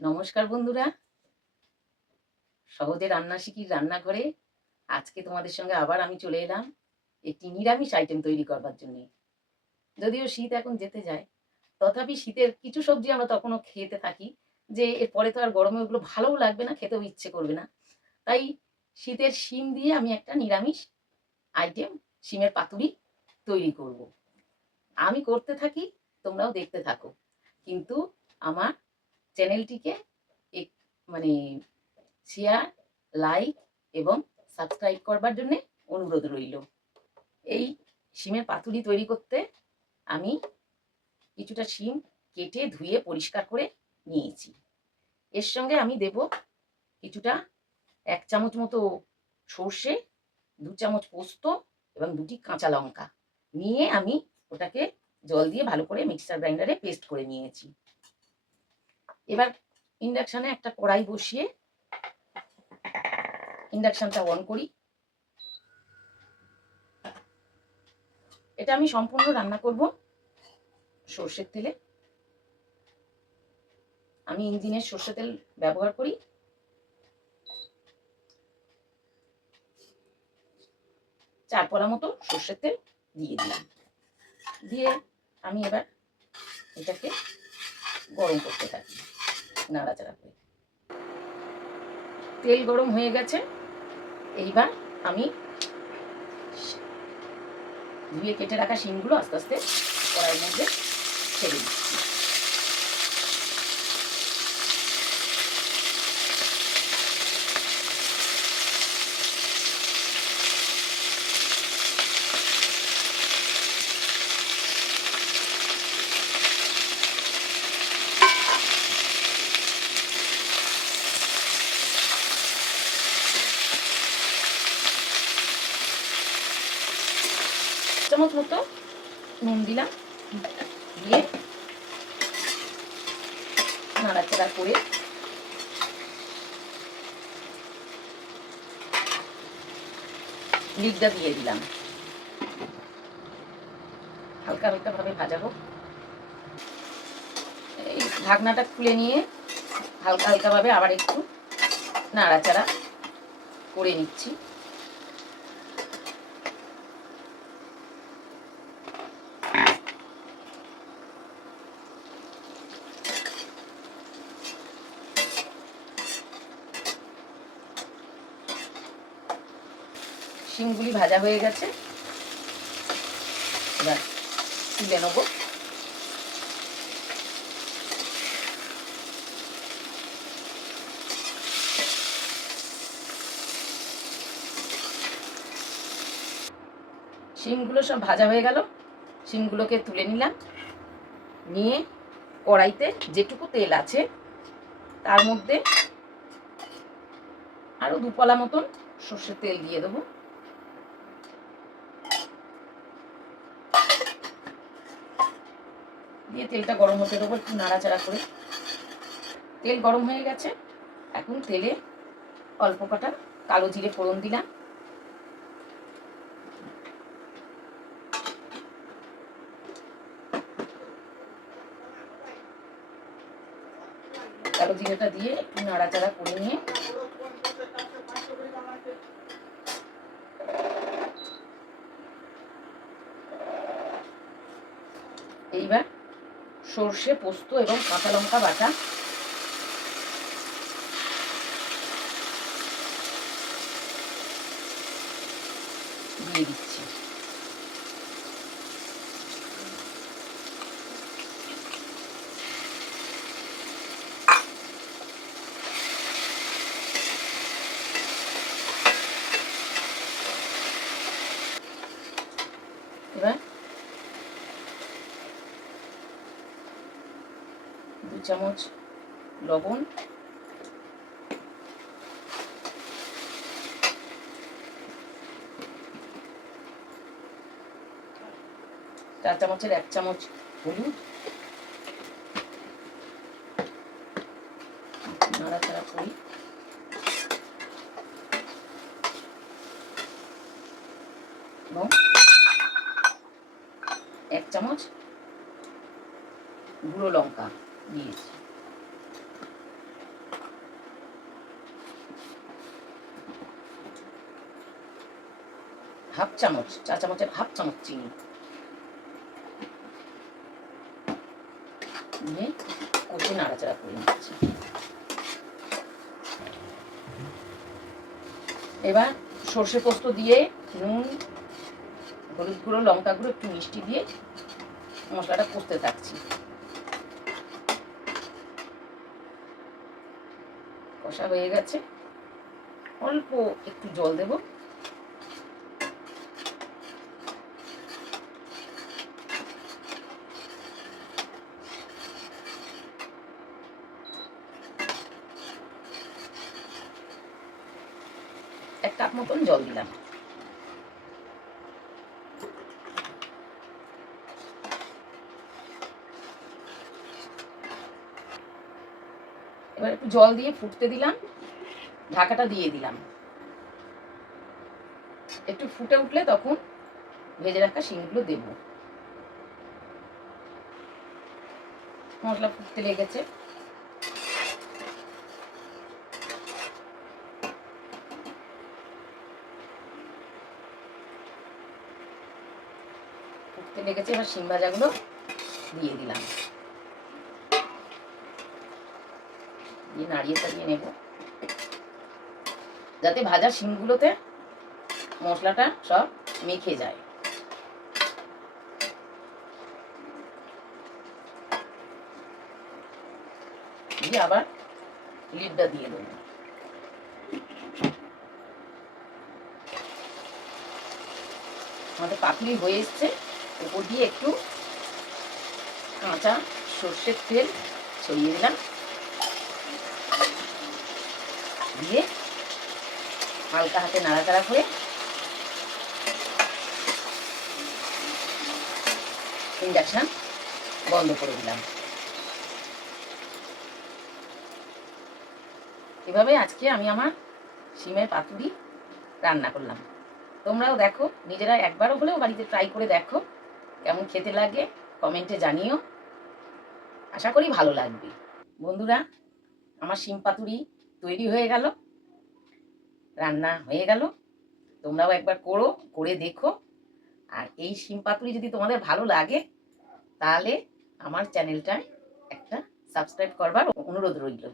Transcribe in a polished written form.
নমস্কার বন্ধুরা, সহজে রান্না শিখির রান্নাঘরে আজকে তোমাদের সঙ্গে আবার আমি চলে এলাম একটি নিরামিষ আইটেম তৈরি করবার জন্য। যদিও শীত এখন যেতে যায়, তথাপি শীতের কিছু সবজি আমরা তখনও খেতে থাকি যে এরপরে তো আর গরমে ওগুলো ভালোও লাগবে না, খেতেও ইচ্ছে করবে না। তাই শীতের শিম দিয়ে আমি একটা নিরামিষ আইটেম শিমের পাতুরি তৈরি করব। আমি করতে থাকি, তোমরাও দেখতে থাকো। কিন্তু আমার চ্যানেলটিকে এক মানে শেয়ার, লাইক এবং সাবস্ক্রাইব করবার জন্যে অনুরোধ রইল। এই শিমের পাতুরি তৈরি করতে আমি কিছুটা শিম কেটে ধুয়ে পরিষ্কার করে নিয়েছি। এর সঙ্গে আমি দেব কিছুটা 1 চামচ মতো সর্ষে, 2 চামচ পোস্ত এবং 2টি কাঁচা লঙ্কা নিয়ে আমি ওটাকে জল দিয়ে ভালো করে মিক্সার গ্রাইন্ডারে পেস্ট করে নিয়েছি। এবার ইন্ডাকশানে একটা কড়াই বসিয়ে ইন্ডাকশানটা অন করি। এটা আমি সম্পূর্ণ রান্না করব সর্ষের তেলে। আমি ইঞ্জিনের সর্ষে তেল ব্যবহার করি। 4 পলা মতো সর্ষের তেল দিয়ে দিলাম। দিয়ে আমি এবার এটাকে গরম করতে থাকি নাড়াচাড়া করে। তেল গরম হয়ে গেছে। এইবার আমি ধুয়ে কেটে রাখা শিমগুলো আস্তে আস্তে কড়াইয়ের মধ্যে ছেড়ে দিচ্ছি। চামচ মতো নুন দিলাম, দিয়ে নাড়াচাড়া করে লিডটা দিয়ে দিলাম। হালকা হালকা ভাবে ভাজা হোক। এই ঢাকনাটা খুলে নিয়ে হালকা হালকা ভাবে আবার একটু নাড়াচাড়া করে নিচ্ছি। শিমগুলি ভাজা হয়ে গেছে, এবার তুলে নেব। শিমগুলো সব ভাজা হয়ে গেল, শিমগুলোকে তুলে নিলাম। নিয়ে কড়াইতে যেটুকু তেল আছে তার মধ্যে আরো 2 পলা মতন সর্ষের তেল দিয়ে দেবো। দিয়ে তেলটা গরম হতে দেবো একটু নাড়াচাড়া করে। তেল গরম হয়ে গেছে, এখন তেলে অল্প কটা কালো জিরে ফোড়ন দিলাম। কালো জিরেটা দিয়ে একটু নাড়াচাড়া করে নিয়ে এইবার সর্ষে, পোস্ত এবং কাঁচা লঙ্কা বাটা দিয়ে দিচ্ছি। এবার 2 চামচ লবণ, 4 চামচের 1 চামচ হলুদ, নাড়াচাড়া করি। এবং 1 চামচ গুঁড়ো লঙ্কা দিয়েছি। হাফ চামচ, চা চামচের হাফ চামচ চিনি দিয়ে কষে নাড়াচাড়া করে নিচ্ছি। এবার সর্ষে পোস্ত দিয়ে নুন, হলুদ গুঁড়ো, লঙ্কা গুঁড়ো, একটু মিষ্টি দিয়ে মশলাটা কষতে থাকছি। কষা হয়ে গেছে, অল্প একটু জল দেব। এক কাপ মতন জল দিলাম। এবার একটু জল দিয়ে ফুটতে দিলাম, ঢাকাটা দিয়ে দিলাম। একটু ফুটে উঠলে তখন ভেজে রাখা শিমগুলো দেব। মশলা ফুটতে লেগেছে, এবার শিম ভাজাগুলো দিয়ে দিলাম, দিয়ে নাড়িয়ে চাড়িয়ে নেব যাতে ভাজা শিমগুলোতে মশলাটা সব মেখে যায়। দিয়ে আবার লিডটা দিয়ে দেবো। আমাদের পাতুরি হয়ে এসছে, উপর দিয়ে একটু কাঁচা সর্ষের তেল ছড়িয়ে দিলাম, দিয়ে হালকা হাতে নাড়াচাড়া করে ইন্ডাকশন বন্ধ করে দিলাম। এভাবে আজকে আমি আমার শিমের পাতুরি রান্না করলাম। তোমরাও দেখো, নিজেরা একবারও হলেও বাড়িতে ট্রাই করে দেখো কেমন খেতে লাগে, কমেন্টে জানিও। আশা করি ভালো লাগবে। বন্ধুরা, আমার শিম পাতুরি তৈরি হয়ে গেল, রান্না হয়ে গেল। তোমরাও একবার করে দেখো। আর এই শিম পাতুরি যদি তোমাদের ভালো লাগে তাহলে আমার চ্যানেলটায় একটা সাবস্ক্রাইব করবার অনুরোধ রইল।